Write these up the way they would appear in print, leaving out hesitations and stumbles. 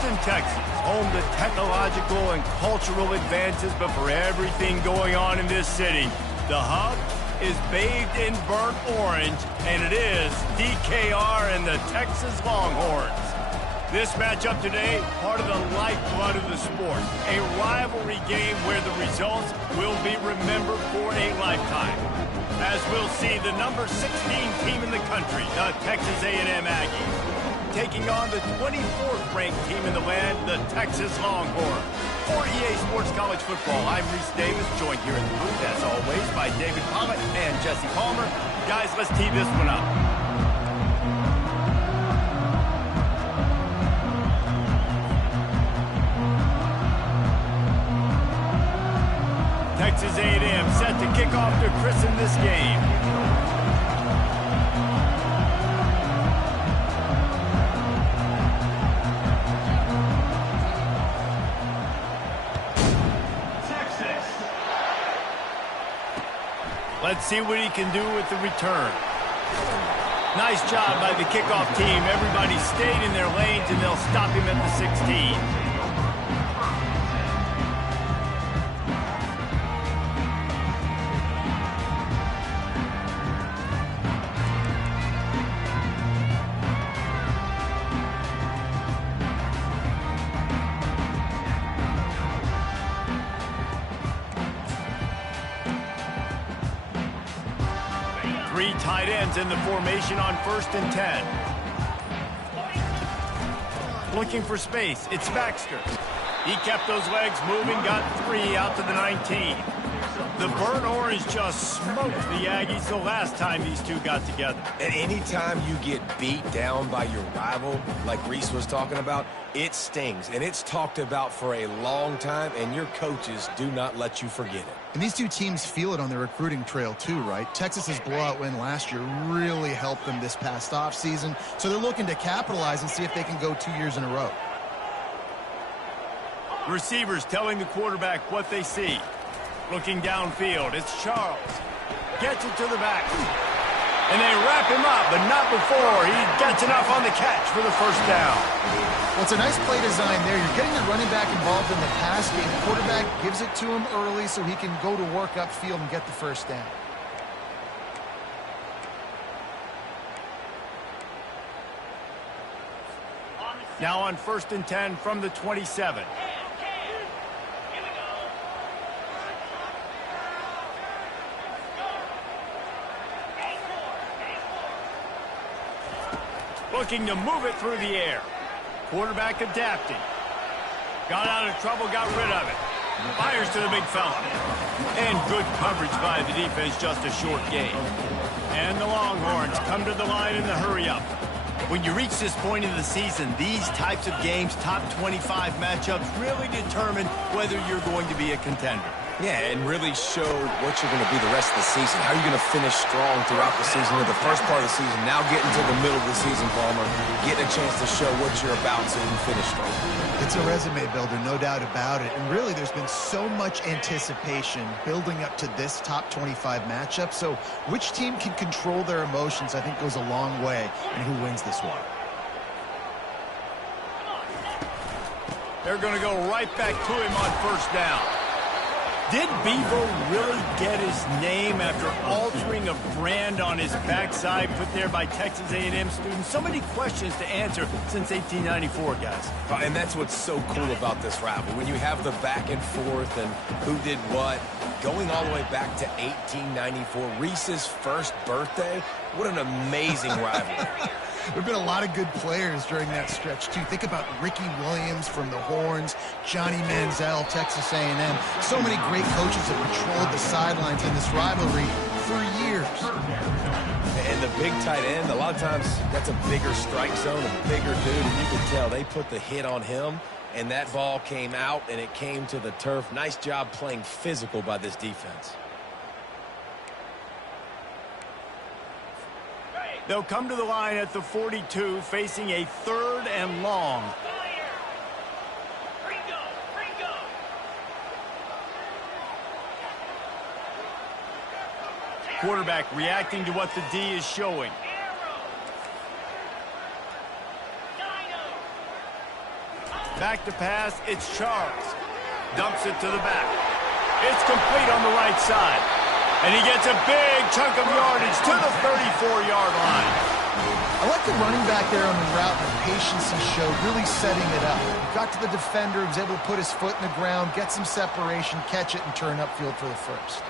Houston, Texas, home to technological and cultural advances, but for everything going on in this city, the hub is bathed in burnt orange, and it is DKR and the Texas Longhorns. This matchup today, part of the lifeblood of the sport, a rivalry game where the results will be remembered for a lifetime. As we'll see, the number 16 team in the country, the Texas A&M Aggies, taking on the 24th ranked team in the land, the Texas Longhorns. For EA Sports College Football, I'm Reese Davis, joined here in the booth, as always, by David Pollitt and Jesse Palmer. Guys, let's tee this one up. Texas A&M set to kick off to christen this game. Let's see what he can do with the return. Nice job by the kickoff team. Everybody stayed in their lanes, and they'll stop him at the 16. Three tight ends in the formation on 1st and 10. Looking for space, it's Baxter. He kept those legs moving, got 3 out to the 19. The burnt orange just smoked the Aggies the last time these two got together. And anytime you get beat down by your rival, like Reese was talking about, it stings. And it's talked about for a long time, and your coaches do not let you forget it. And these two teams feel it on their recruiting trail too, right? Texas's blowout win last year really helped them this past offseason, so they're looking to capitalize and see if they can go 2 years in a row. Receivers telling the quarterback what they see. Looking downfield, it's Charles. Gets it to the back. And they wrap him up, but not before he gets enough on the catch for the first down. Well, it's a nice play design there. You're getting the running back involved in the pass game. The quarterback gives it to him early so he can go to work upfield and get the first down. Now on 1st and 10 from the 27. Looking to move it through the air. Quarterback adapting. Got out of trouble, got rid of it. Fires to the big fella. And good coverage by the defense, just a short gain. And the Longhorns come to the line in the hurry-up. When you reach this point in the season, these types of games, top 25 matchups, really determine whether you're going to be a contender. Yeah, and really show what you're going to be the rest of the season. How are you going to finish strong throughout the season in the first part of the season? Now getting to the middle of the season, Palmer, getting a chance to show what you're about so you can finish strong. It's a resume builder, no doubt about it. And really, there's been so much anticipation building up to this top 25 matchup. So which team can control their emotions, I think, goes a long way in who wins this one. They're going to go right back to him on 1st down. Did Bevo really get his name after altering a brand on his backside put there by Texas A&M students? So many questions to answer since 1894, guys. And that's what's so cool about this rivalry. When you have the back and forth and who did what, going all the way back to 1894, Reese's first birthday, what an amazing rivalry. There have been a lot of good players during that stretch, too. Think about Ricky Williams from the Horns, Johnny Manziel, Texas A&M. So many great coaches have patrolled the sidelines in this rivalry for years. And the big tight end, a lot of times that's a bigger strike zone, a bigger dude, and you can tell they put the hit on him, and that ball came out, and it came to the turf. Nice job playing physical by this defense. They'll come to the line at the 42, facing a 3rd and long. Quarterback reacting to what the D is showing. Back to pass, it's Charles. Dumps it to the back. It's complete on the right side. And he gets a big chunk of yardage to the 34-yard line. I like the running back there on the route and the patience he showed, really setting it up. He got to the defender, was able to put his foot in the ground, get some separation, catch it, and turn upfield for the first.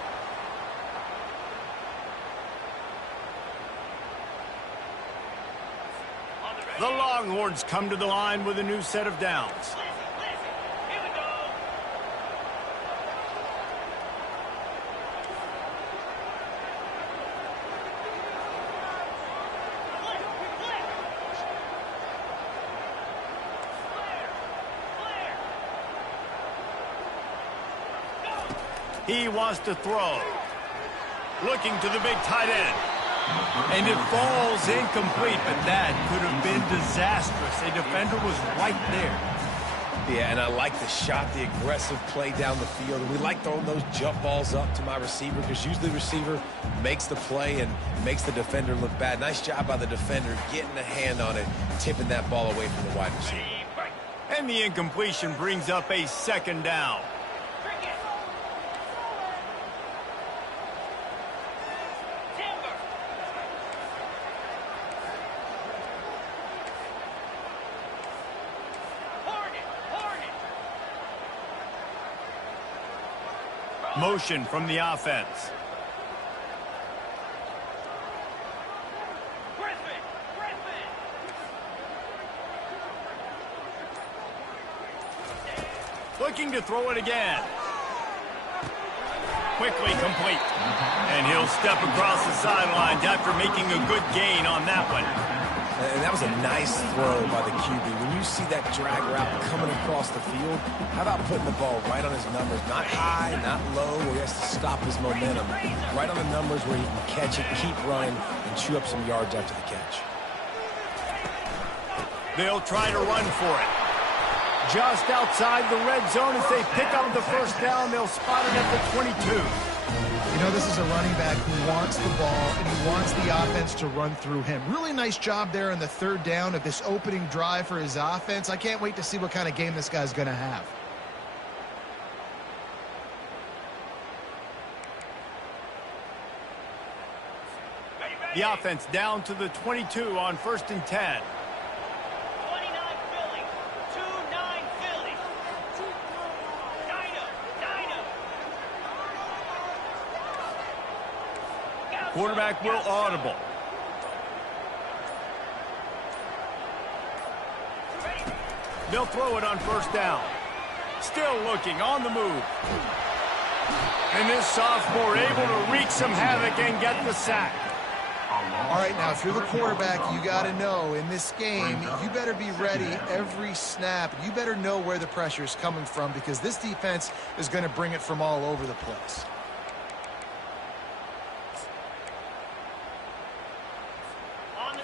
The Longhorns come to the line with a new set of downs. He wants to throw. Looking to the big tight end. And it falls incomplete, but that could have been disastrous. A defender was right there. Yeah, and I like the shot, the aggressive play down the field. And we like throwing those jump balls up to my receiver because usually the receiver makes the play and makes the defender look bad. Nice job by the defender getting a hand on it, tipping that ball away from the wide receiver. And the incompletion brings up a second down. Motion from the offense. Looking to throw it again. Quickly complete. And he'll step across the sidelines after making a good gain on that one. And that was a nice throw by the QB. When you see that drag route coming across the field, how about putting the ball right on his numbers? Not high, not low, where he has to stop his momentum. Right on the numbers where he can catch it, keep running, and chew up some yards after the catch. They'll try to run for it. Just outside the red zone as they pick up the first down. They'll spot it at the 22. You know, this is a running back who wants the ball, and he wants the offense to run through him. Really nice job there on the third down of this opening drive for his offense. I can't wait to see what kind of game this guy's going to have. The offense down to the 22 on 1st and 10. Quarterback will audible. They'll throw it on 1st down. Still looking on the move. And this sophomore able to wreak some havoc and get the sack. All right, now, if you're the quarterback, you got to know in this game, you better be ready every snap. You better know where the pressure is coming from because this defense is going to bring it from all over the place.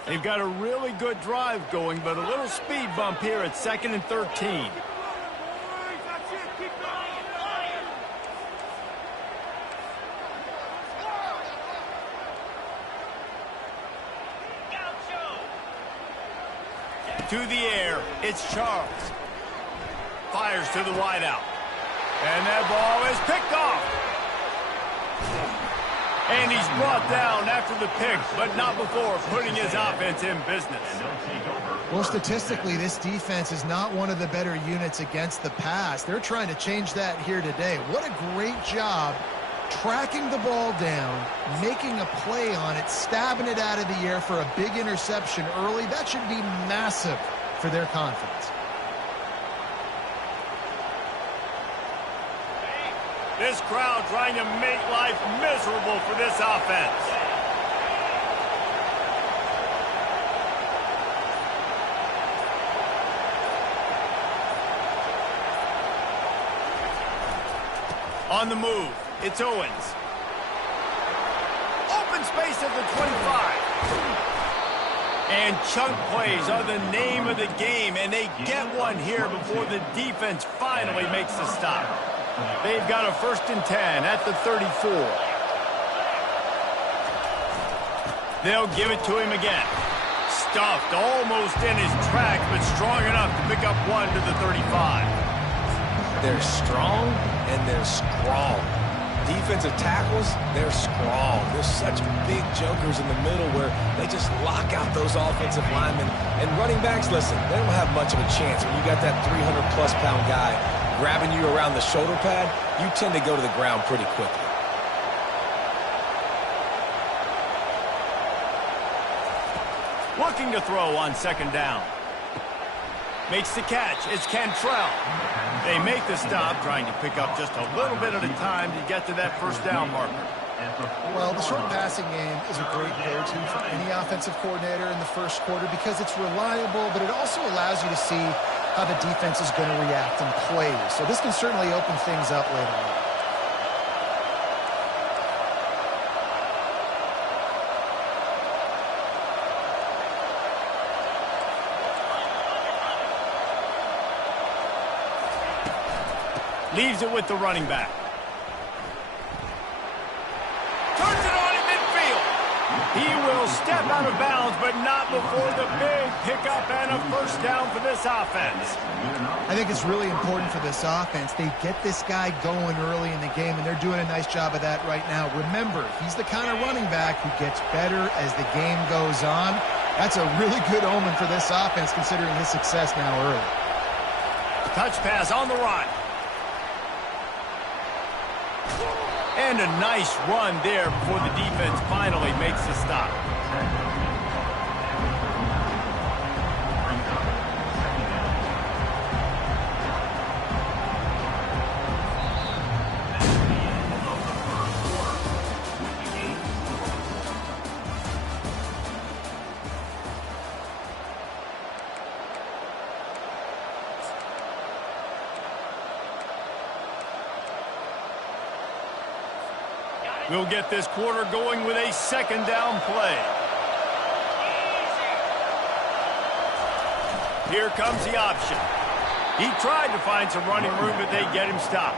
They've got a really good drive going, but a little speed bump here at 2nd and 13. To the air, it's Charles. Fires to the wideout. And that ball is picked off. And he's brought down after the pick, but not before putting his offense in business. Well, statistically, this defense is not one of the better units against the pass. They're trying to change that here today. What a great job tracking the ball down, making a play on it, stabbing it out of the air for a big interception early. That should be massive for their confidence. This crowd trying to make life miserable for this offense. On the move, it's Owens. Open space at the 25. And chunk plays are the name of the game, and they get one here before the defense finally makes the stop. They've got a 1st and 10 at the 34. They'll give it to him again. stuffed almost in his tracks, but strong enough to pick up one to the 35. They're strong and they're strong. Defensive tackles, they're strong. There's such big jokers in the middle where they just lock out those offensive linemen. And running backs, listen, they don't have much of a chance. When you got that 300-plus pound guy grabbing you around the shoulder pad, you tend to go to the ground pretty quickly. Looking to throw on second down. Makes the catch. It's Cantrell. They make the stop, trying to pick up just a little bit at a time to get to that first down marker. Well, the short passing game is a great go-to for any offensive coordinator in the first quarter because it's reliable, but it also allows you to see how the defense is going to react and play. So this can certainly open things up later on. Leaves it with the running back. Turns it on in midfield. He will step out of bounds, but not before the big pickup and a first down for this offense. I think it's really important for this offense. They get this guy going early in the game, and they're doing a nice job of that right now. Remember, he's the kind of running back who gets better as the game goes on. That's a really good omen for this offense, considering his success now early. Touch pass on the run. And a nice run there before the defense finally makes the stop. We'll get this quarter going with a second down play. Here comes the option. He tried to find some running room, but they get him stopped.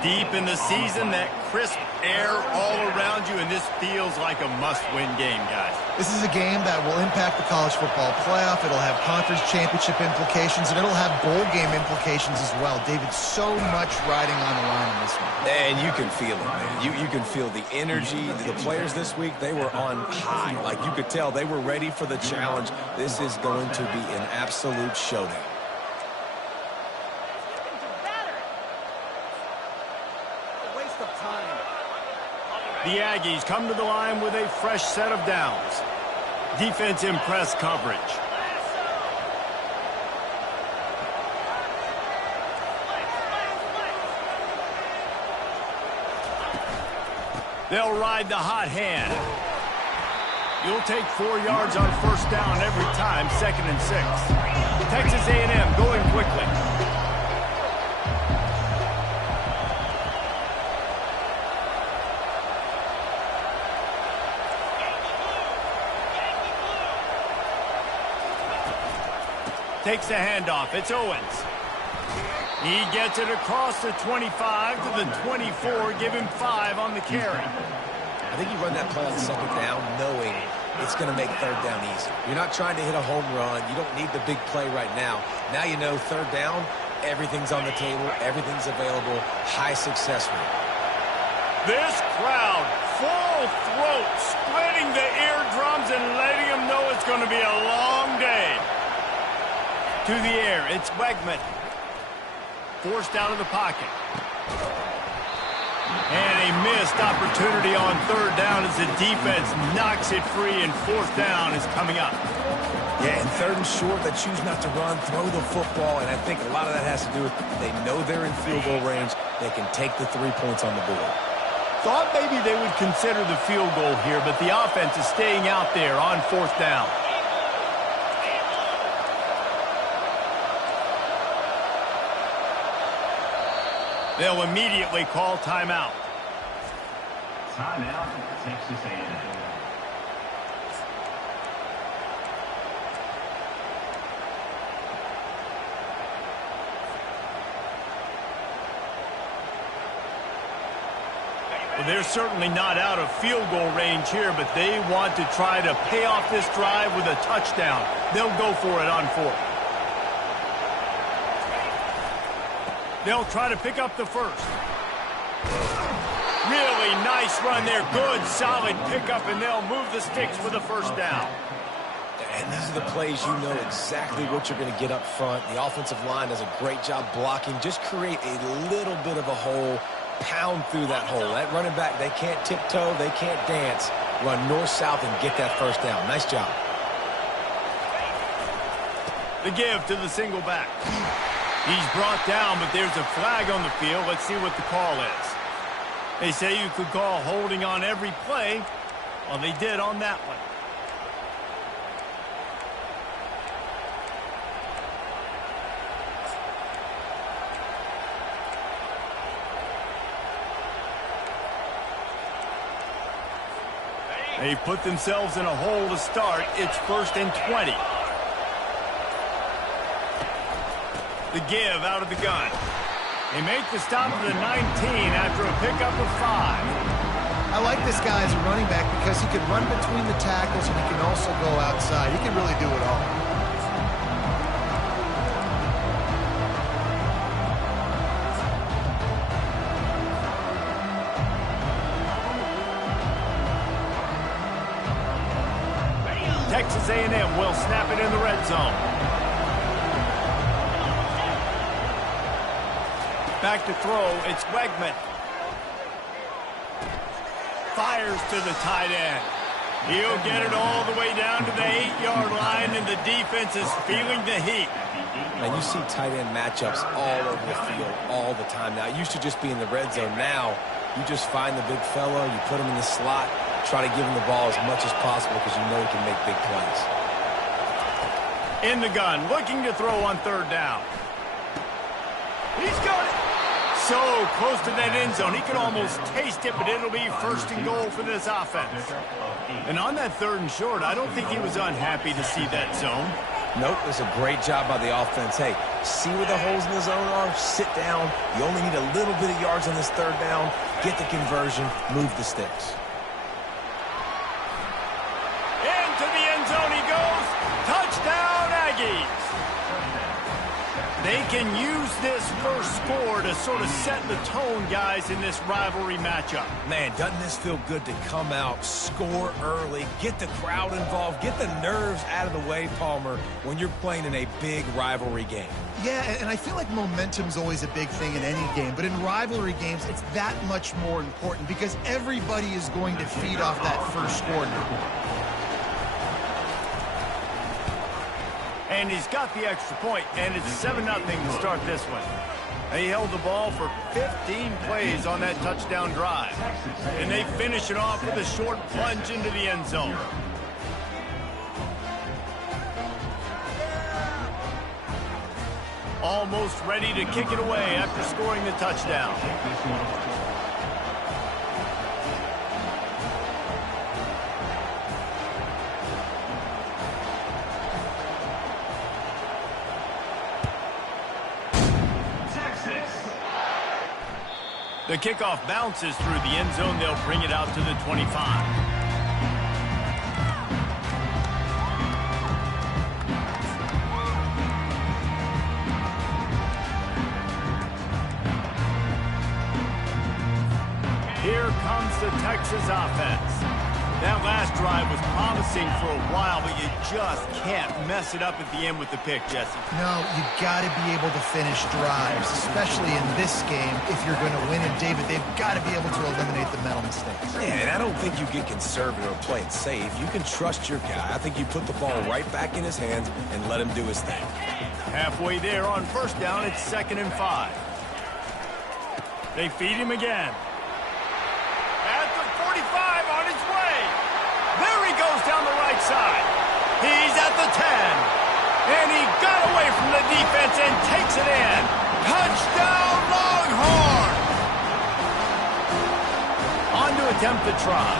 Deep in the season, that crisp air all around you, and this feels like a must-win game, guys. This is a game that will impact the college football playoff. It'll have conference championship implications, and it'll have bowl game implications as well. David, so much riding on the line in this one. And you can feel it, man. You can feel the energy. The players this week, they were on high. Like you could tell, they were ready for the challenge. This is going to be an absolute showdown. The Aggies come to the line with a fresh set of downs. Defense in press coverage. They'll ride the hot hand. You'll take 4 yards on first down every time, 2nd and 6. Texas A&M going quickly. Takes the handoff. It's Owens. He gets it across the 25 to the 24. Give him 5 on the carry. I think you run that play on second down knowing it's going to make third down easy. You're not trying to hit a home run. You don't need the big play right now. Now you know third down, everything's on the table, everything's available, high success rate. This crowd, full throat, splitting the eardrums and letting them know it's going to be a long day. To the air, it's Wegman. Forced out of the pocket. And a missed opportunity on third down as the defense knocks it free, and fourth down is coming up. Yeah, and third and short, they choose not to run, throw the football, and I think a lot of that has to do with they know they're in field goal range. They can take the 3 points on the board. Thought maybe they would consider the field goal here, but the offense is staying out there on fourth down. They'll immediately call timeout. Timeout, Texas A&M. Well, they're certainly not out of field goal range here, but they want to try to pay off this drive with a touchdown. They'll go for it on 4th. They'll try to pick up the first. Really nice run there. Good, solid pickup, and they'll move the sticks for the first down. And these are the plays you know exactly what you're going to get up front. The offensive line does a great job blocking. Just create a little bit of a hole. Pound through that hole. That running back, they can't tiptoe, they can't dance. Run north-south and get that first down. Nice job. The give to the single back. He's brought down, but there's a flag on the field. Let's see what the call is. They say you could call holding on every play. Well, they did on that one. They've put themselves in a hole to start. It's 1st and 20. The give out of the gun. They make the stop at the 19 after a pickup of 5. I like this guy as a running back because he can run between the tackles and he can also go outside. He can really do it all. Texas A&M will snap it in the red zone. Back to throw, it's Wegman. Fires to the tight end. He'll get it all the way down to the 8-yard line, and the defense is feeling the heat. Man, you see tight end matchups all over the field all the time now. It used to just be in the red zone. Now, you just find the big fella, you put him in the slot, try to give him the ball as much as possible because you know he can make big plays. In the gun, looking to throw on 3rd down. He's got it. So close to that end zone. He could almost taste it, but it'll be 1st and goal for this offense. And on that 3rd and short, I don't think he was unhappy to see that zone. Nope, it's a great job by the offense. Hey, see where the holes in the zone are, sit down. You only need a little bit of yards on this 3rd down. Get the conversion, move the sticks. Into the end zone he goes. Touchdown, Aggies. They can use this first score to sort of set the tone, guys, in this rivalry matchup. Man, doesn't this feel good to come out, score early, get the crowd involved, get the nerves out of the way, Palmer, when you're playing in a big rivalry game? Yeah, and I feel like momentum's always a big thing in any game, but in rivalry games, it's that much more important because everybody is going to feed off that first score now. And he's got the extra point, and it's 7-0 to start this one. They held the ball for 15 plays on that touchdown drive. And they finish it off with a short plunge into the end zone. Almost ready to kick it away after scoring the touchdown. The kickoff bounces through the end zone. They'll bring it out to the 25. Here comes the Texas offense. That last drive was promising for a while, but you just can't mess it up at the end with the pick, Jesse. No, you got to be able to finish drives, especially in this game. If you're going to win, and David, they've got to be able to eliminate the mental mistakes. Yeah, and I don't think you get conservative or play it safe. You can trust your guy. I think you put the ball right back in his hands and let him do his thing. Halfway there on first down, it's 2nd and 5. They feed him again. At the 45 on his way. There he goes down the right side. He's at the 10. And he got away from the defense and takes it in. Touchdown, Longhorn! On to attempt the try.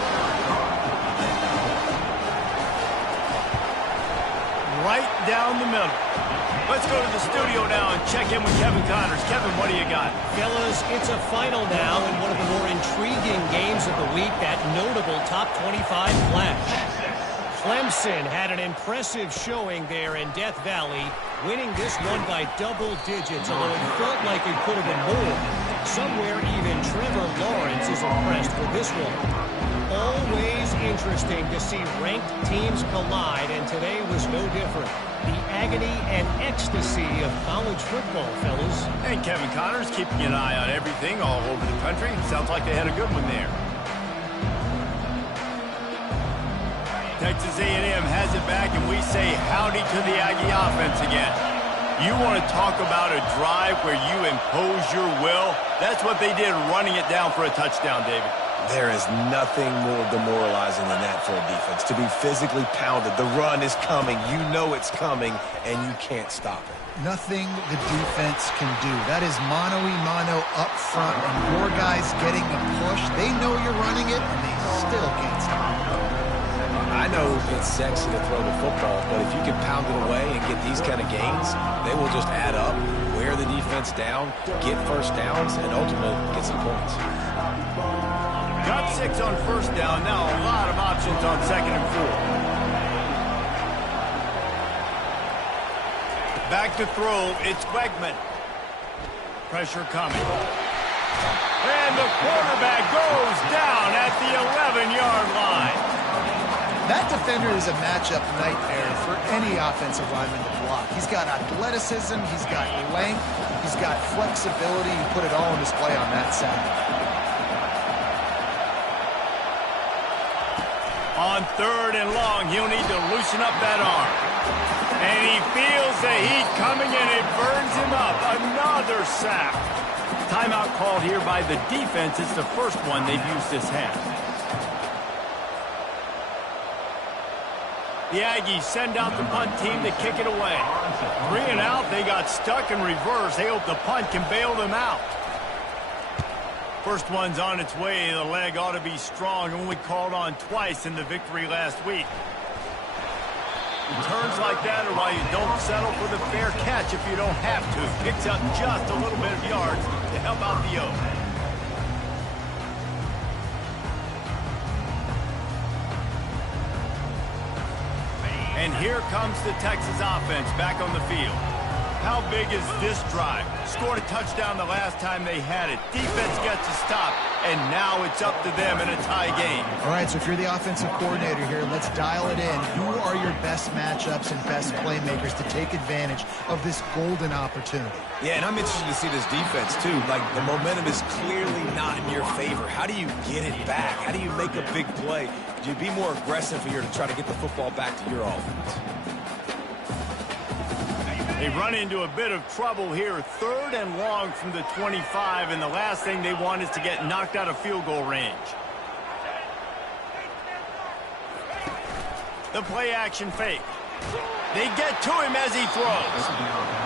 Right down the middle. Let's go to the studio now and check in with Kevin Connors. Kevin, what do you got? Fellas, it's a final now in one of the more intriguing games of the week, that notable top 25 clash. Clemson had an impressive showing there in Death Valley, winning this one by double digits, although it felt like it could have been more. Somewhere even Trevor Lawrence is impressed with this one. Always interesting to see ranked teams collide, and today was no different. The agony and ecstasy of college football, fellas. And Kevin Connors keeping an eye on everything all over the country. Sounds like they had a good one there. Texas A&M has it back, and we say howdy to the Aggie offense again. You want to talk about a drive where you impose your will? That's what they did, running it down for a touchdown, David. There is nothing more demoralizing than that for a defense. To be physically pounded, the run is coming, you know it's coming, and you can't stop it. Nothing the defense can do. That is mano-a-mano up front, and your guys getting a push. They know you're running it, and they still can't stop it. I know it's sexy to throw the football, but if you can pound it away and get these kind of gains, they will just add up, wear the defense down, get first downs, and ultimately get some points. Got 6 on first down. Now a lot of options on 2nd and 4. Back to throw. It's Wegman. Pressure coming. And the quarterback goes down at the 11-yard line. That defender is a matchup nightmare for any offensive lineman to block. He's got athleticism, he's got length, he's got flexibility. You put it all on display on that side. On 3rd and long, he'll need to loosen up that arm. And he feels the heat coming, and it burns him up. Another sack. Timeout called here by the defense. It's the first one they've used this half. The Aggies send out the punt team to kick it away. 3 and out, they got stuck in reverse. They hope the punt can bail them out. First one's on its way. The leg ought to be strong. Only called on twice in the victory last week. Returns like that are why you don't settle for the fair catch if you don't have to. Picks up just a little bit of yards to help out the O. And here comes the Texas offense back on the field. How big is this drive? Scored a touchdown the last time they had it. Defense gets a stop, and now it's up to them in a tie game. All right, so if you're the offensive coordinator here, let's dial it in. Who are your best matchups and best playmakers to take advantage of this golden opportunity? Yeah, and I'm interested to see this defense, too. Like, the momentum is clearly not in your favor. How do you get it back? How do you make a big play? Do you be more aggressive here to try to get the football back to your offense? They run into a bit of trouble here. 3rd and long from the 25, and the last thing they want is to get knocked out of field goal range. The play action fake. They get to him as he throws.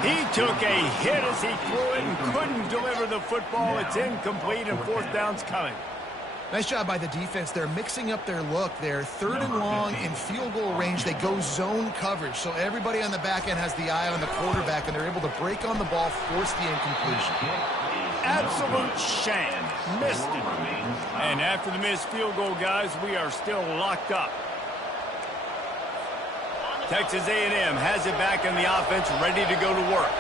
He took a hit as he threw it and couldn't deliver the football. It's incomplete, and 4th down's coming. Nice job by the defense. They're mixing up their look there. 3rd and long in field goal range. They go zone coverage. So everybody on the back end has the eye on the quarterback, and they're able to break on the ball, force the incompletion. Absolute shame. Missed it. And after the missed field goal, guys, we are still locked up. Texas A&M has it back on the offense, ready to go to work.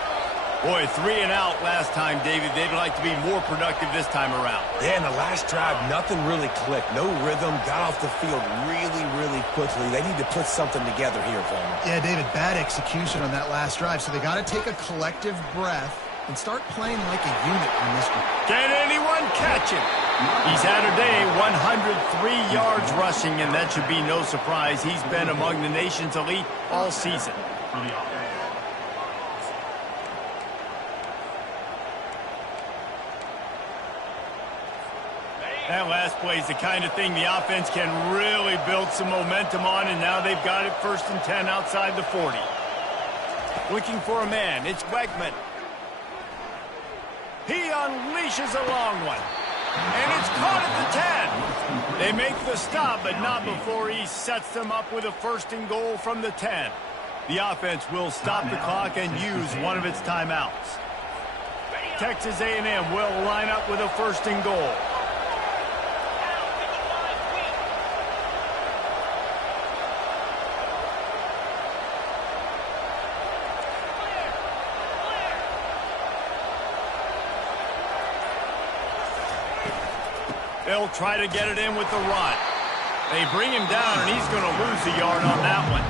Boy, 3 and out last time, David. They'd like to be more productive this time around. Yeah, in the last drive, nothing really clicked. No rhythm, got off the field really, really quickly. They need to put something together here, Coleman. Yeah, David, bad execution on that last drive. So they got to take a collective breath and start playing like a unit on this one. Can anyone catch him? He's had a day, 103 yards rushing, and that should be no surprise. He's been among the nation's elite all season. That last play is the kind of thing the offense can really build some momentum on, and now they've got it 1st and 10 outside the 40. Looking for a man. It's Wegman. He unleashes a long one. And it's caught at the 10. They make the stop, but not before he sets them up with a 1st and goal from the 10. The offense will stop the clock and use one of its timeouts. Texas A&M will line up with a 1st and goal. They'll try to get it in with the run. They bring him down, and he's going to lose a yard on that one.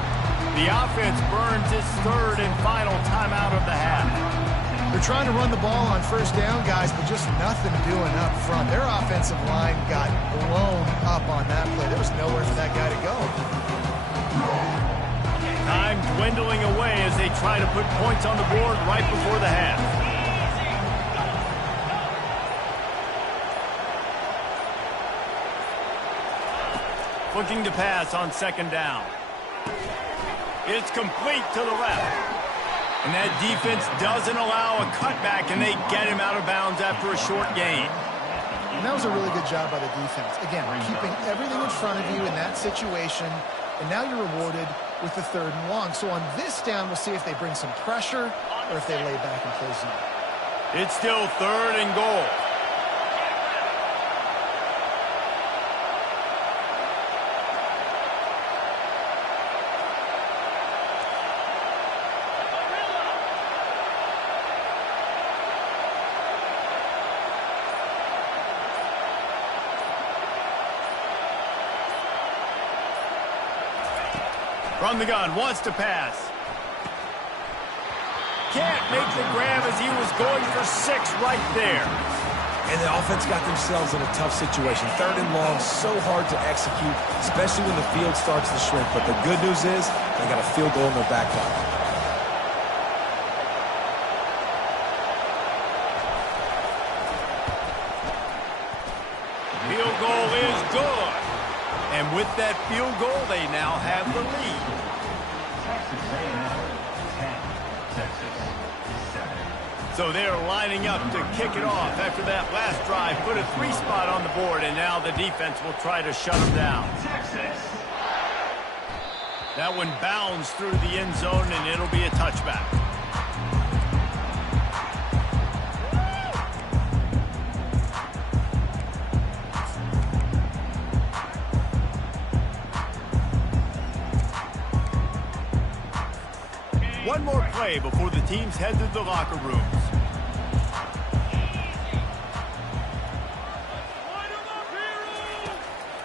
The offense burns its 3rd and final timeout of the half. They're trying to run the ball on 1st down, guys, but just nothing doing up front. Their offensive line got blown up on that play. There was nowhere for that guy to go. Time dwindling away as they try to put points on the board right before the half. Looking to pass on 2nd down. It's complete to the left. And that defense doesn't allow a cutback, and they get him out of bounds after a short gain. And that was a really good job by the defense. Again, keeping everything in front of you in that situation, and now you're rewarded with the 3rd and long. So on this down, we'll see if they bring some pressure or if they lay back and play zone. It's still 3rd and goal. From the gun, wants to pass. Can't make the grab as he was going for 6 right there. And the offense got themselves in a tough situation. 3rd and long, so hard to execute, especially when the field starts to shrink. But the good news is they got a field goal in their back pocket. Field goal is good. And with that field goal, they now have the lead. So they're lining up to kick it off after that last drive. Put a 3 spot on the board, and now the defense will try to shut them down. That one bounds through the end zone, and it'll be a touchback. One more play before the teams head to the locker rooms.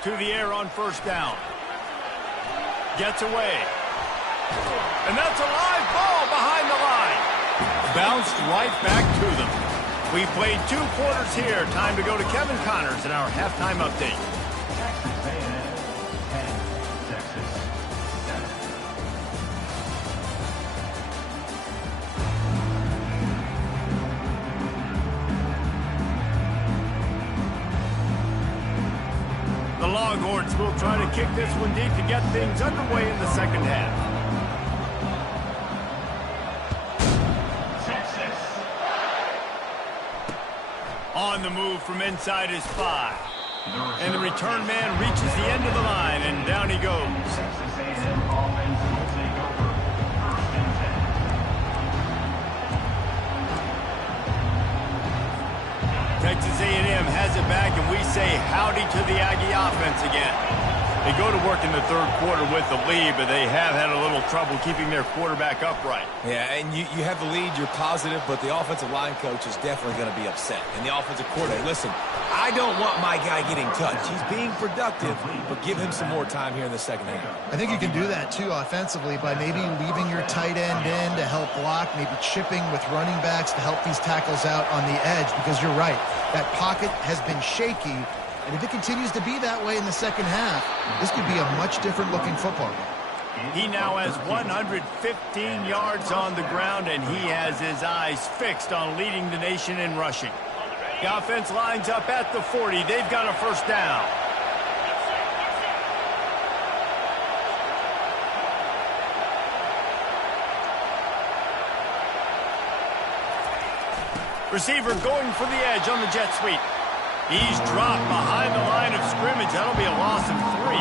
To the air on 1st down. Gets away. And that's a live ball behind the line. Bounced right back to them. We played 2 quarters here. Time to go to Kevin Connors in our halftime update. The Longhorns will try to kick this one deep to get things underway in the 2nd half. On the move from inside his 5. And the return man reaches the end of the line, and down he goes. Texas A&M has it back, and we say howdy to the Aggie offense again. They go to work in the 3rd quarter with the lead, but they have had a little trouble keeping their quarterback upright. Yeah, and you have the lead, you're positive, but the offensive line coach is definitely going to be upset. And the offensive coordinator, listen, I don't want my guy getting touched. He's being productive, but give him some more time here in the 2nd half. I think you can do that, too, offensively, by maybe leaving your tight end in to help block, maybe chipping with running backs to help these tackles out on the edge, because you're right. That pocket has been shaky, and if it continues to be that way in the 2nd half, this could be a much different looking football game. He now has 115 yards on the ground, and he has his eyes fixed on leading the nation in rushing. The offense lines up at the 40. They've got a 1st down. Receiver going for the edge on the jet sweep. He's dropped behind the line of scrimmage. That'll be a loss of 3.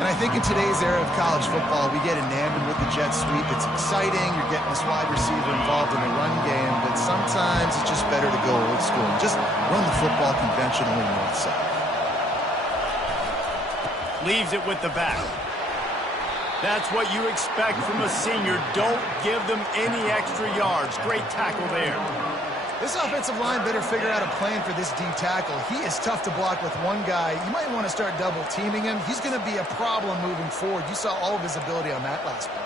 And I think in today's era of college football, we get enamored with the jet sweep. It's exciting. You're getting this wide receiver involved in the run game, but sometimes it's just better to go old school. Just run the football conventionally north-south. Leaves it with the back. That's what you expect from a senior. Don't give them any extra yards. Great tackle there. This offensive line better figure out a plan for this D tackle. He is tough to block with one guy. You might want to start double teaming him. He's going to be a problem moving forward. You saw all of his ability on that last play.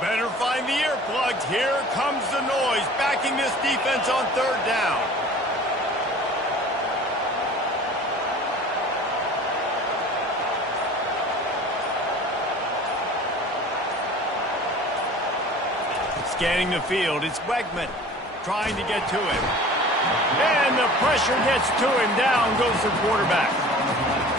Better find the earplugs. Here comes the noise, backing this defense on third down. Scanning the field, it's Wegman trying to get to him. And the pressure gets to him. Down goes the quarterback.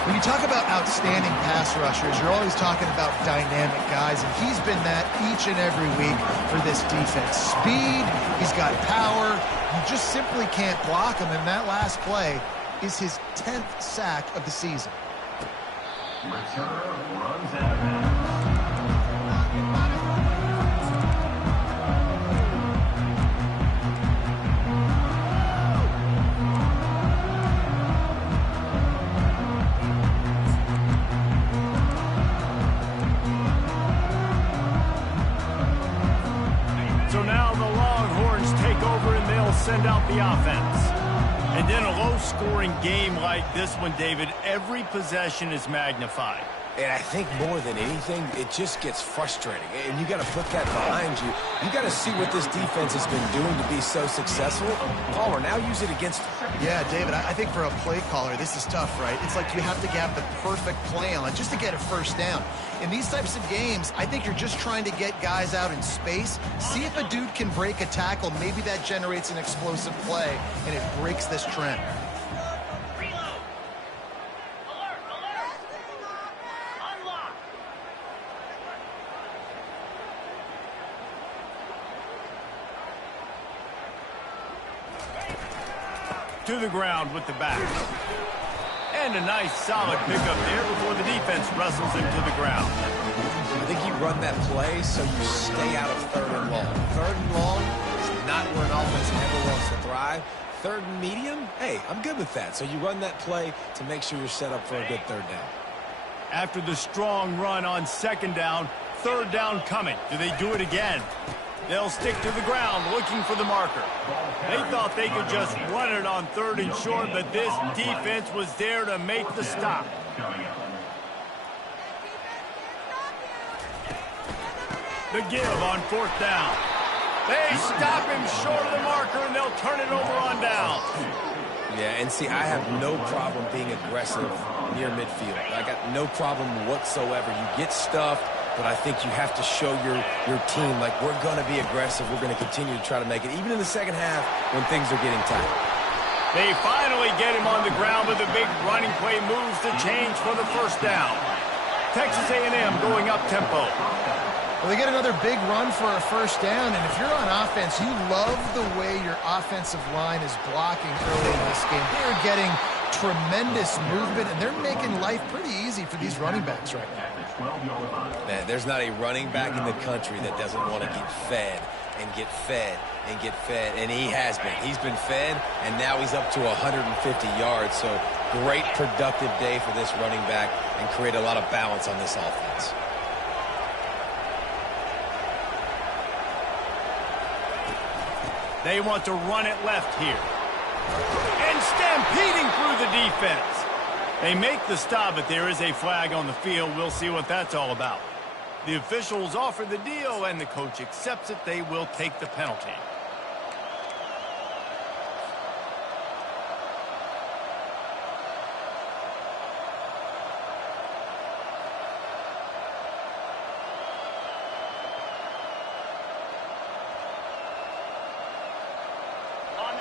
When you talk about outstanding pass rushers, you're always talking about dynamic guys, and he's been that each and every week for this defense. Speed, he's got power. You just simply can't block him, and that last play is his 10th sack of the season. So now the Longhorns take over and they'll send out the offense. And in a low-scoring game like this one, David, every possession is magnified. And I think more than anything, it just gets frustrating. And you got to put that behind you. You got to see what this defense has been doing to be so successful. Caller, now use it against them. Yeah, David, I think for a play caller, this is tough, right? It's like you have to have the perfect play on just to get a first down. In these types of games, I think you're just trying to get guys out in space, see if a dude can break a tackle. Maybe that generates an explosive play, and it breaks this trend. To the ground with the back. And a nice solid pickup there before the defense wrestles him to the ground. I think you run that play so you stay out of third and long. Third and long is not where an offense ever wants to thrive. Third and medium, hey, I'm good with that. So you run that play to make sure you're set up for a good third down. After the strong run on second down, third down coming. Do they do it again? They'll stick to the ground looking for the marker. They thought they could just run it on third and short, but this defense was there to make the stop. The give on fourth down. They stop him short of the marker, and they'll turn it over on down. Yeah, and see, I have no problem being aggressive near midfield. I got no problem whatsoever. You get stuffed, but I think you have to show your team, like, we're going to be aggressive. We're going to continue to try to make it, even in the second half when things are getting tight. They finally get him on the ground, but the big running play moves the change for the first down. Texas A&M going up tempo. Well, they get another big run for a first down, and if you're on offense, you love the way your offensive line is blocking early in this game. They're getting tremendous movement, and they're making life pretty easy for these running backs right now. Man, there's not a running back in the country that doesn't want to get fed and get fed and get fed, and he has been. He's been fed, and now he's up to 150 yards, so great productive day for this running back and create a lot of balance on this offense. They want to run it left here. And stampeding through the defense. They make the stop, but there is a flag on the field. We'll see what that's all about. The officials offer the deal, and the coach accepts it. They will take the penalty.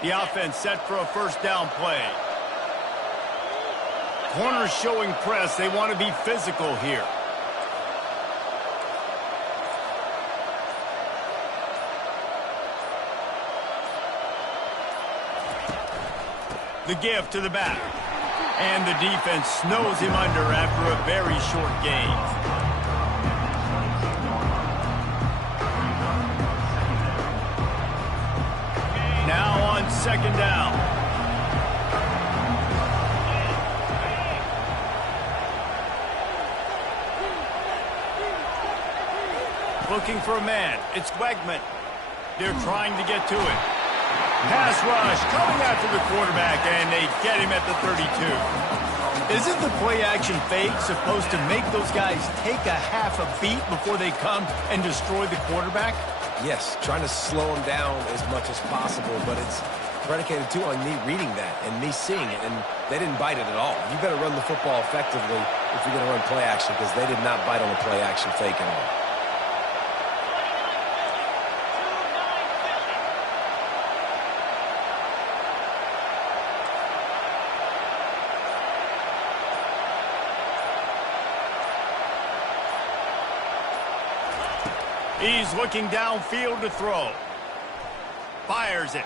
The offense set for a first down play. Corners showing press. They want to be physical here. The give to the back. And the defense snows him under after a very short gain. Now on second down. Looking for a man. It's Wegman. They're trying to get to it. Pass rush coming after the quarterback, and they get him at the 32. Isn't the play-action fake supposed to make those guys take a half a beat before they come and destroy the quarterback? Yes, trying to slow him down as much as possible, but it's predicated, too, on me reading that and me seeing it, and they didn't bite it at all. You better run the football effectively if you're going to run play-action, because they did not bite on the play-action fake at all. He's looking downfield to throw. Fires it.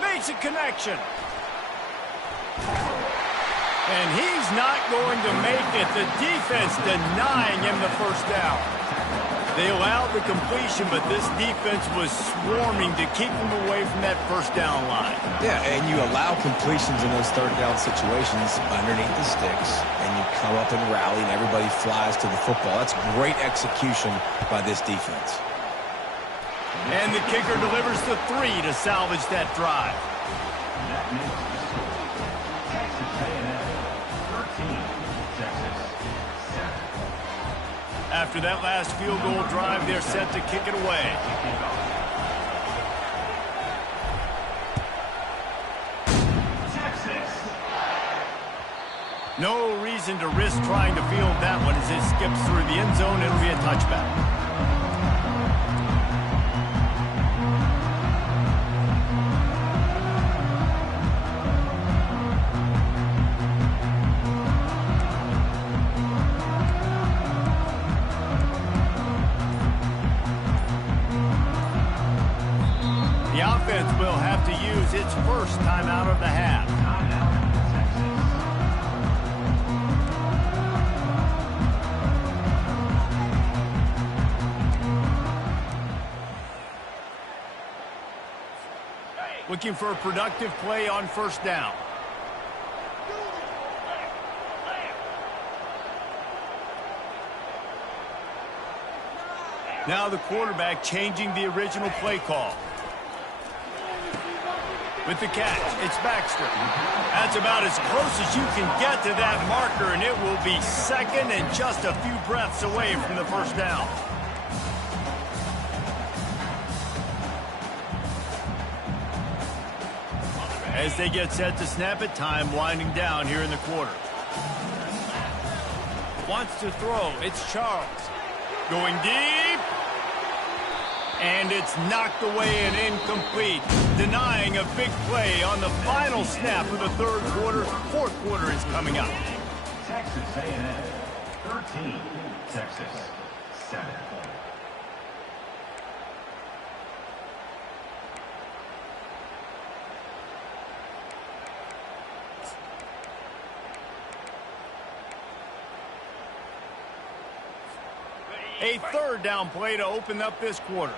Makes a connection. And he's not going to make it. The defense denying him the first down. They allowed the completion, but this defense was swarming to keep him away from that first down line. Yeah, and you allow completions in those third down situations underneath the sticks, and you come up and rally, and everybody flies to the football. That's great execution by this defense. And the kicker delivers the 3 to salvage that drive. After that last field goal drive, they're set to kick it away. No reason to risk trying to field that one as it skips through the end zone. It'll be a touchback. Will have to use its first timeout of the half. Looking for a productive play on first down. Now the quarterback changing the original play call. With the catch, it's Baxter. That's about as close as you can get to that marker, and it will be second and just a few breaths away from the first down. As they get set to snap it, time winding down here in the quarter. Wants to throw, it's Charles. Going deep. And it's knocked away and incomplete, denying a big play on the final snap of the third quarter. Fourth quarter is coming up. Texas A&M, 13, Texas, 7. A third down play to open up this quarter.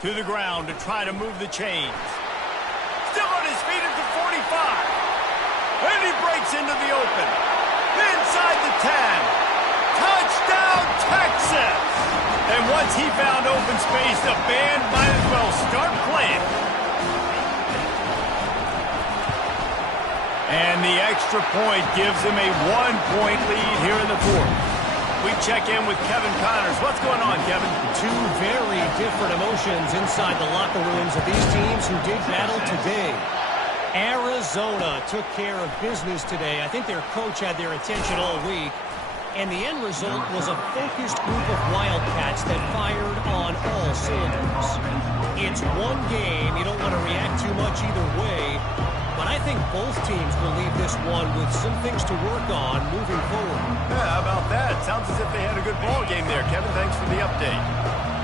To the ground to try to move the chains. Still on his feet at the 45. And he breaks into the open. Inside the 10. Touchdown, Texas! And once he found open space, the band might as well start playing. And the extra point gives him a 1-point lead here in the fourth. We check in with Kevin Connors. What's going on, Kevin? Two very different emotions inside the locker rooms of these teams who did battle today. Arizona took care of business today. I think their coach had their attention all week. And the end result was a focused group of Wildcats that fired on all cylinders. It's one game. You don't want to react too much either way. But I think both teams will leave this one with some things to work on moving forward. Yeah, how about that? Sounds as if they had a good ball game there. Kevin, thanks for the update.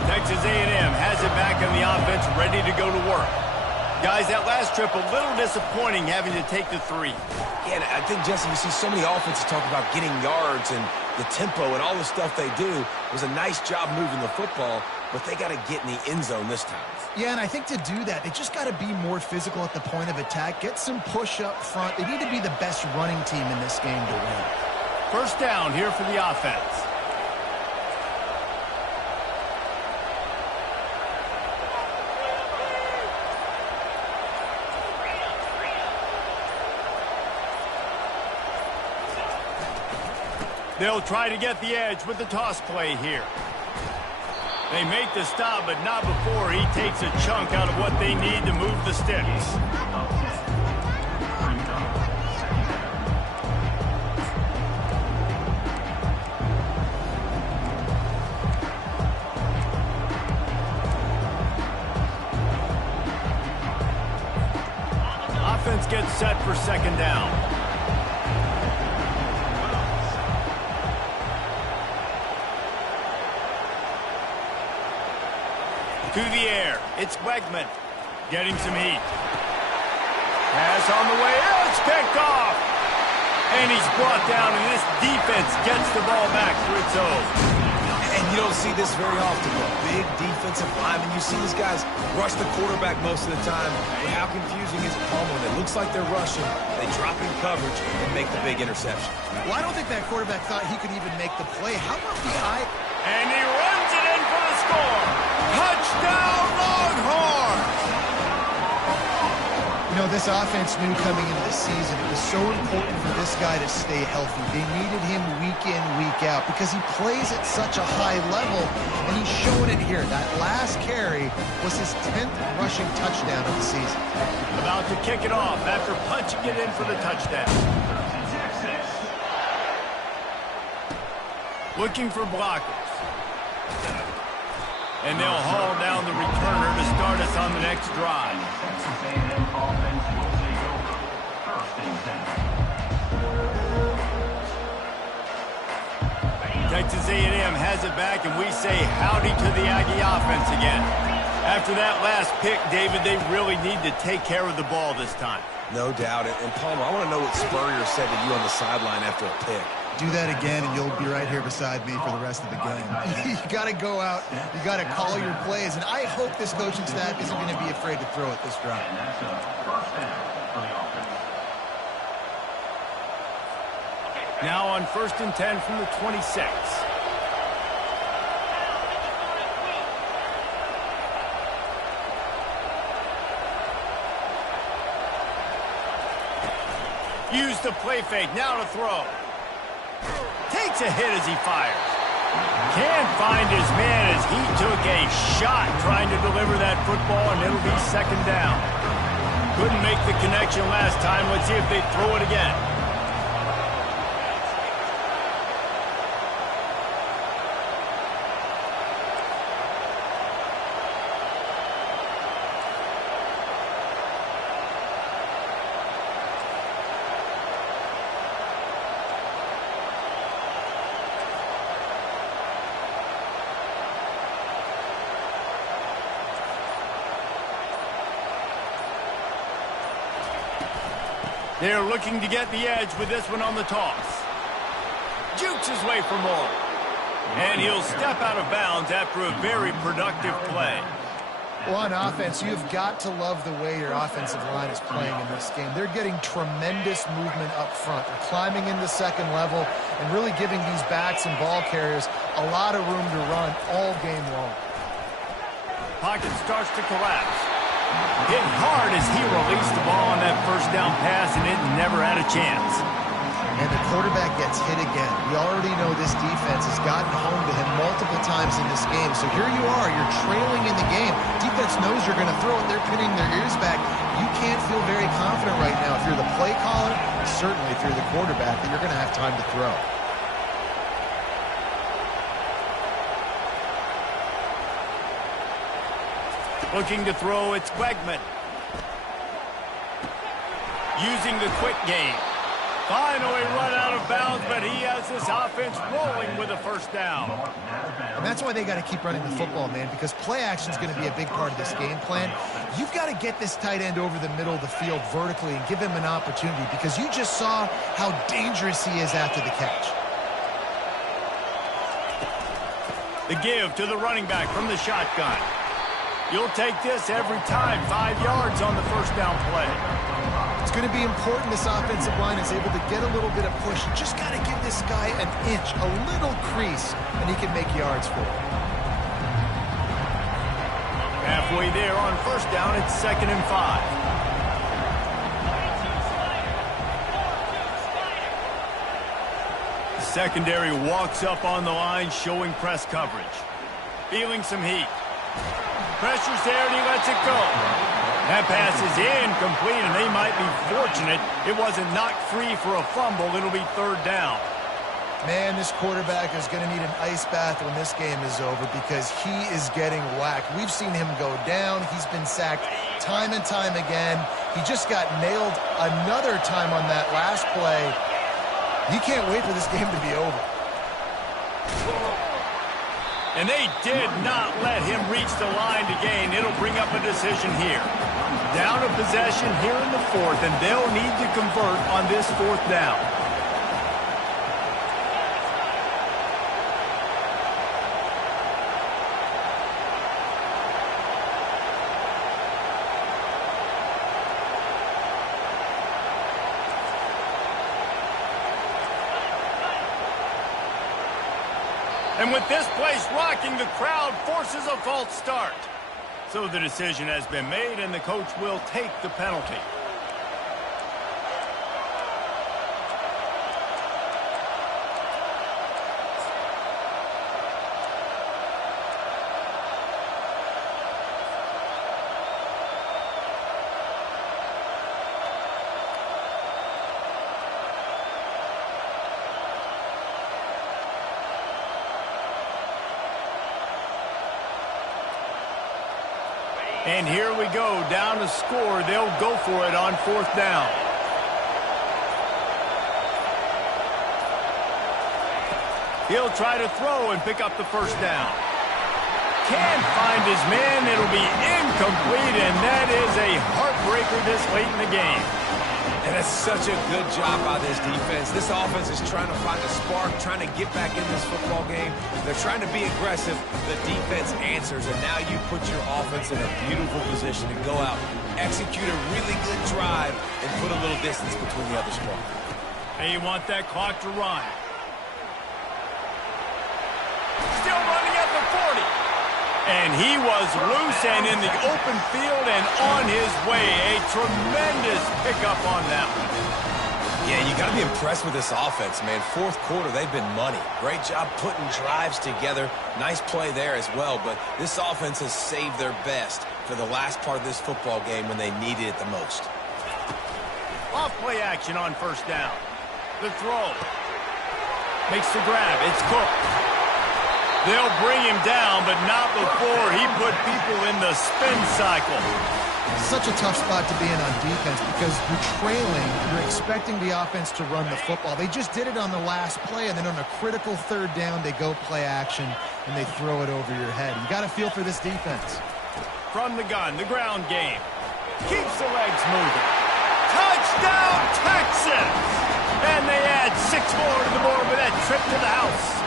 Texas A&M has it back on the offense, ready to go to work. Guys, that last trip, a little disappointing having to take the 3. Yeah, and I think, Jesse, you see so many offenses talk about getting yards and the tempo and all the stuff they do. It was a nice job moving the football, but they got to get in the end zone this time. Yeah, and I think to do that, they just got to be more physical at the point of attack, get some push up front. They need to be the best running team in this game to win. First down here for the offense. They'll try to get the edge with the toss play here. They make the stop, but not before he takes a chunk out of what they need to move the sticks. Offense gets set for second down. To the air, it's Wegman getting some heat. Pass on the way, it's picked off. And he's brought down, and this defense gets the ball back for its own. And you don't see this very often, but big defensive linemen. You see these guys rush the quarterback most of the time. But how confusing is it, Palmer? When it looks like they're rushing, they drop in coverage and make the big interception. Well, I don't think that quarterback thought he could even make the play. How about the eye? And he runs it in for the score. Touchdown, Longhorns! You know, this offense knew coming into the season it was so important for this guy to stay healthy. They needed him week in, week out because he plays at such a high level, and he's showing it here. That last carry was his 10th rushing touchdown of the season. About to kick it off after punching it in for the touchdown. Looking for blockers. And they'll haul down the returner to start us on the next drive. Texas A&M has it back, and we say howdy to the Aggie offense again. After that last pick, David, they really need to take care of the ball this time. No doubt. And Palmer, I want to know what Spurrier said to you on the sideline after a pick. Do that again, and you'll be right here beside me for the rest of the game. You got to go out. You got to call your plays, and I hope this coaching staff isn't going to be afraid to throw it this drive. Now on 1st and 10 from the 26. Use the play fake, now to throw. Takes a hit as he fires. Can't find his man as he took a shot trying to deliver that football, and it'll be second down. Couldn't make the connection last time. Let's see if they throw it again. They're looking to get the edge with this one on the toss. Jukes his way for more. And he'll step out of bounds after a very productive play. Well, on offense, you've got to love the way your offensive line is playing in this game. They're getting tremendous movement up front. They're climbing into second level and really giving these backs and ball carriers a lot of room to run all game long. Pocket starts to collapse. Hit hard as he released the ball on that first down pass, and it never had a chance. And the quarterback gets hit again. We already know this defense has gotten home to him multiple times in this game. So here you are, you're trailing in the game. Defense knows you're going to throw it. They're pinning their ears back. You can't feel very confident right now if you're the play caller, certainly if you're the quarterback, that you're going to have time to throw. Looking to throw, it's Wegman. using the quick game. Finally run out of bounds, but he has this offense rolling with a first down. And that's why they got to keep running the football, man, because play action is going to be a big part of this game plan. You've got to get this tight end over the middle of the field vertically and give him an opportunity, because you just saw how dangerous he is after the catch. The give to the running back from the shotgun. You'll take this every time. 5 yards on the first down play. It's going to be important this offensive line is able to get a little bit of push. You just got to give this guy an inch, a little crease, and he can make yards for it. Halfway there on first down, it's 2nd and 5. Secondary walks up on the line, showing press coverage. Feeling some heat. Pressure's there, and he lets it go. That pass is incomplete, and they might be fortunate it wasn't knocked free for a fumble. It'll be 3rd down. Man, this quarterback is going to need an ice bath when this game is over, because he is getting whacked. We've seen him go down. He's been sacked time and time again. He just got nailed another time on that last play. You can't wait for this game to be over. And they did not let him reach the line to gain. It'll bring up a decision here. Down a possession here in the 4th, and they'll need to convert on this 4th down. And with this place rocking, the crowd forces a false start. So the decision has been made, and the coach will take the penalty. And here we go, down to score. They'll go for it on 4th down. He'll try to throw and pick up the first down. Can't find his man. It'll be incomplete, and that is a heartbreaker this late in the game. And that's such a good job by this defense. This offense is trying to find a spark, trying to get back in this football game. They're trying to be aggressive. The defense answers, and now you put your offense in a beautiful position to go out, execute a really good drive, and put a little distance between the other squad. And you want that clock to run. Still running at the 40. And he was loose and in the open field and on his way. A tremendous pickup on that one. Yeah, you got to be impressed with this offense, man. 4th quarter, they've been money. Great job putting drives together. Nice play there as well, but this offense has saved their best for the last part of this football game when they needed it the most. Off play action on first down. The throw. Makes the grab. It's Cook. They'll bring him down, but not before he put people in the spin cycle. Such a tough spot to be in on defense, because you're trailing, you're expecting the offense to run the football. They just did it on the last play, and then on a critical 3rd down, they go play action, and they throw it over your head. You got to feel for this defense. From the gun, the ground game. Keeps the legs moving. Touchdown, Texas! And they add 6 more to the board with that trip to the house.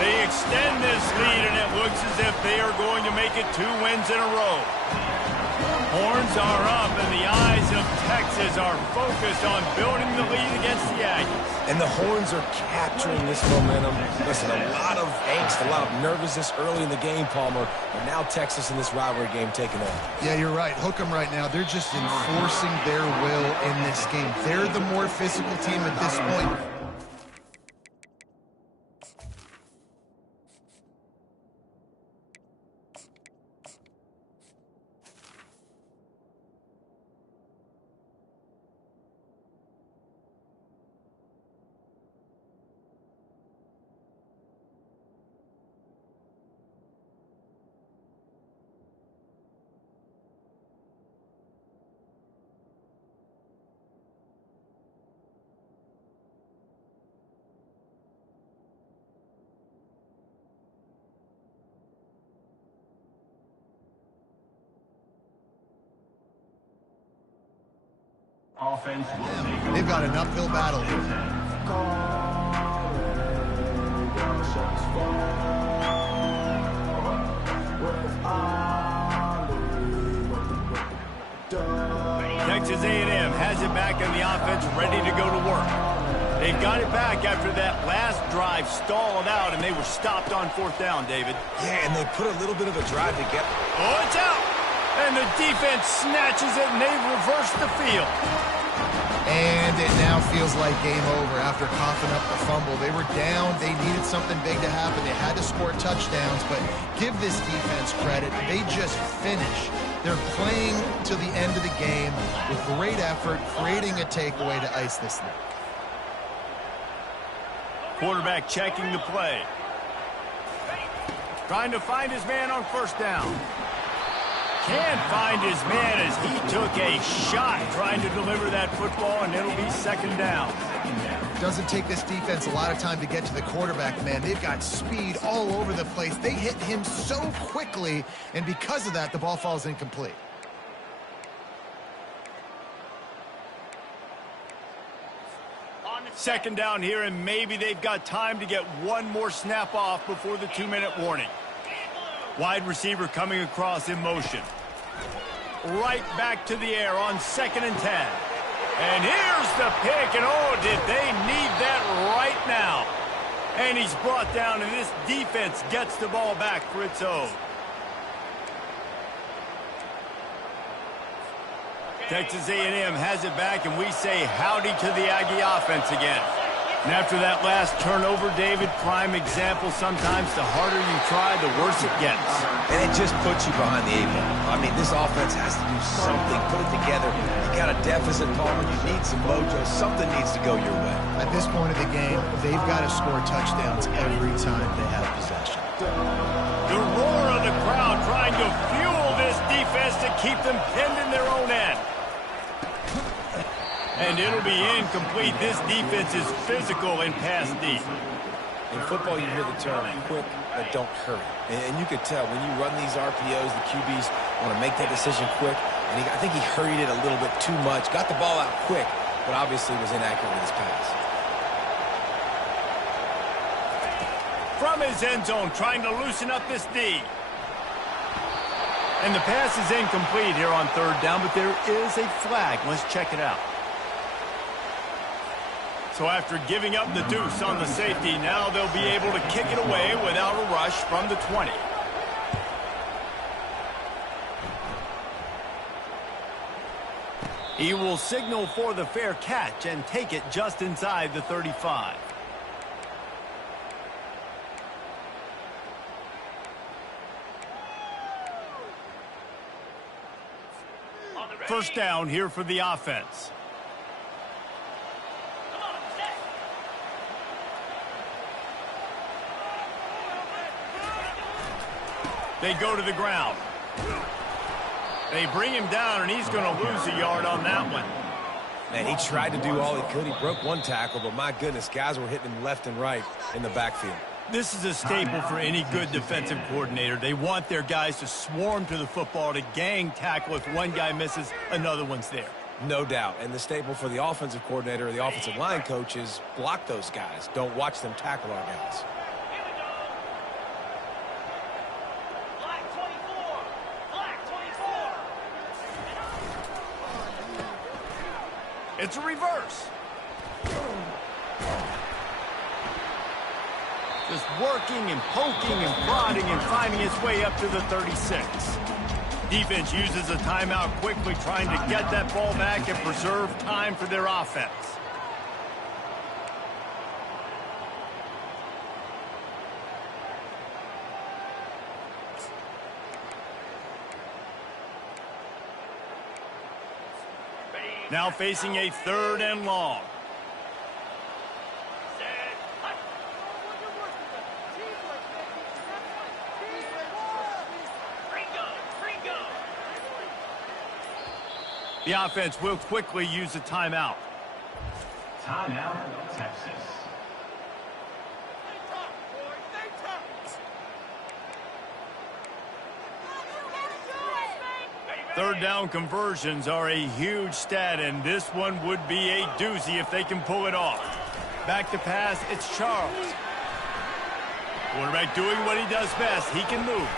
They extend this lead, and it looks as if they are going to make it 2 wins in a row. Horns are up, and the eyes of Texas are focused on building the lead against the Aggies. And the Horns are capturing this momentum. Listen, a lot of angst, a lot of nervousness early in the game, Palmer, but now Texas in this rivalry game taking over. Yeah, you're right. Hook 'em right now. They're just enforcing their will in this game. They're the more physical team at this point. Offense will take They've got an uphill battle here. Texas A&M has it back in the offense, ready to go to work. They've got it back after that last drive stalled out, and they were stopped on 4th down, David. Yeah, and they put a little bit of a drive together. Oh, it's out! And the defense snatches it, and they reverse the field. And it now feels like game over after coughing up the fumble. They were down. They needed something big to happen. They had to score touchdowns, but give this defense credit. They just finish. They're playing to the end of the game with great effort, creating a takeaway to ice this thing. Quarterback checking the play. Trying to find his man on 1st down. Can't find his man as he took a shot trying to deliver that football, and it'll be 2nd down. Doesn't take this defense a lot of time to get to the quarterback, man. They've got speed all over the place. They hit him so quickly, and because of that, the ball falls incomplete. Second down here, and maybe they've got time to get one more snap off before the 2-minute warning. Wide receiver coming across in motion. Right back to the air on 2nd and 10. And here's the pick, and oh, did they need that right now. And he's brought down, and this defense gets the ball back for its own. Texas A&M has it back, and we say howdy to the Aggie offense again. And after that last turnover, David, prime example sometimes the harder you try, the worse it gets. And it just puts you behind the 8 ball. I mean, this offense has to do something, put it together. You got a deficit, Palmer. You need some mojo. Something needs to go your way. At this point of the game, they've got to score touchdowns every time they have possession. The roar of the crowd trying to fuel this defense to keep them pinned in their own end. And it'll be incomplete. This defense is physical and pass deep. In football, you hear the term quick, but don't hurry. And you could tell when you run these RPOs, the QBs want to make that decision quick. And I think he hurried it a little bit too much. Got the ball out quick, but obviously was inaccurate with his pass. From his end zone, trying to loosen up this D. And the pass is incomplete here on 3rd down, but there is a flag. Let's check it out. So after giving up the deuce on the safety, now they'll be able to kick it away without a rush from the 20. He will signal for the fair catch and take it just inside the 35. First down here for the offense. They go to the ground. They bring him down, and he's going to lose a yard on that one. Man, he tried to do all he could. He broke one tackle, but my goodness, guys were hitting him left and right in the backfield. This is a staple for any good defensive coordinator. They want their guys to swarm to the football, to gang tackle. If one guy misses, another one's there. No doubt. And the staple for the offensive coordinator or the offensive line coach is block those guys. Don't watch them tackle our guys. It's a reverse. Just working and poking and prodding and finding its way up to the 36. Defense uses a timeout quickly, trying to get that ball back and preserve time for their offense. Now facing a 3rd and long. The offense will quickly use a timeout. Timeout, Texas. Third down conversions are a huge stat, and this one would be a doozy if they can pull it off. Back to pass, it's Charles. Quarterback doing what he does best. He can move.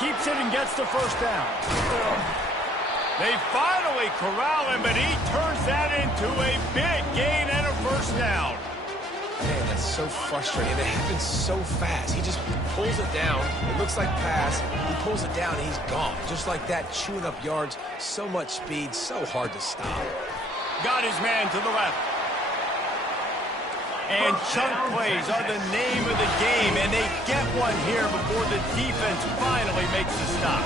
Keeps it and gets the first down. They finally corral him, but he turns that into a big gain and a first down. Man, that's so frustrating. It happens so fast. He just pulls it down. It looks like pass. He pulls it down, and he's gone. Just like that, chewing up yards. So much speed, so hard to stop. Got his man to the left. And chunk plays are the name of the game, and they get one here before the defense finally makes the stop.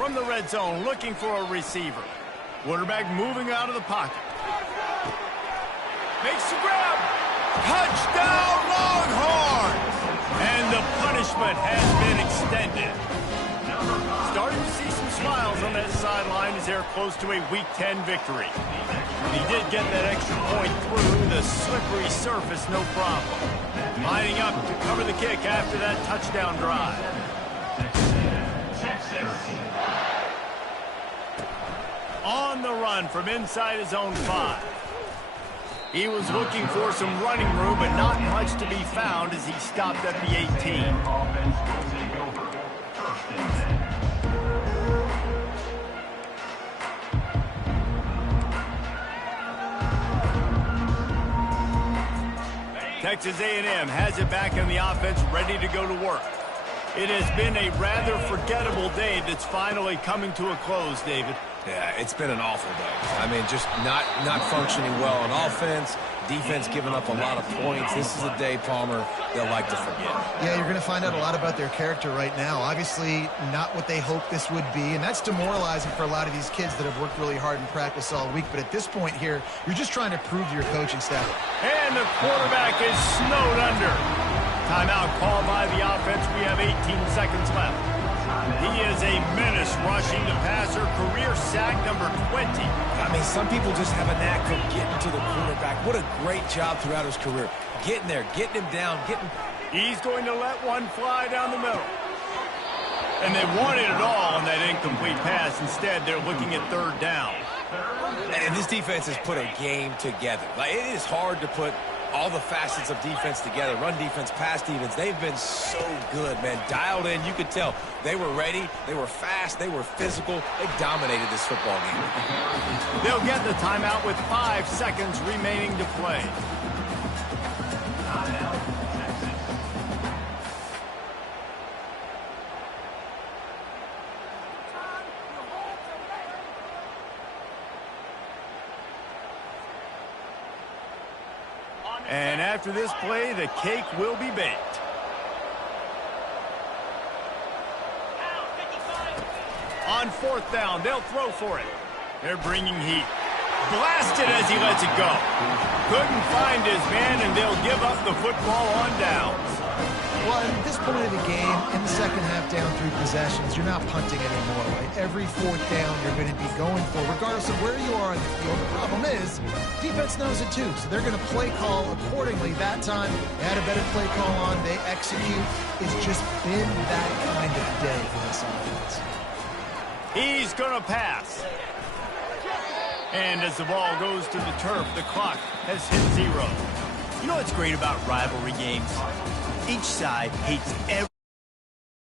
From the red zone, looking for a receiver. Quarterback moving out of the pocket. Makes the grab. Touchdown, Longhorns! And the punishment has been extended. Starting to see some smiles on that sideline as they're close to a Week 10 victory. He did get that extra point through the slippery surface, no problem. Lining up to cover the kick after that touchdown drive. On the run from inside his own 5. He was looking for some running room, but not much to be found as he stopped at the 18. Texas A&M has it back in the offense, ready to go to work. It has been a rather forgettable day that's finally coming to a close, David. Yeah, it's been an awful day. I mean, just not functioning well on offense, defense giving up a lot of points. This is a day, Palmer, they'll like to forget. Yeah, you're going to find out a lot about their character right now. Obviously, not what they hoped this would be, and that's demoralizing for a lot of these kids that have worked really hard in practice all week. But at this point here, you're just trying to prove to your coaching staff. And the quarterback is snowed under. Timeout called by the offense. We have 18 seconds left. He is a menace rushing the passer. Career sack number 20. I mean, some people just have a knack for getting to the quarterback. What a great job throughout his career. Getting there, getting him down, getting... He's going to let one fly down the middle. And they wanted it all on that incomplete pass. Instead, they're looking at third down. And this defense has put a game together. Like, it is hard to put all the facets of defense together. Run defense, pass defense. They've been so good, man. Dialed in. You could tell they were ready. They were fast. They were physical. They dominated this football game. They'll get the timeout with 5 seconds remaining to play. And after this play, the cake will be baked. On fourth down, they'll throw for it. They're bringing heat. Blasted as he lets it go. Couldn't find his man, and they'll give up the football on downs. Well, at this point of the game, in the second half down 3 possessions, you're not punting anymore, right? Every fourth down you're going to be going for, regardless of where you are on the field. The problem is, defense knows it too, so they're going to play call accordingly. That time, they had a better play call on. They execute. It's just been that kind of day for this offense. He's going to pass. And as the ball goes to the turf, the clock has hit 0. You know what's great about rivalry games? Each side hates every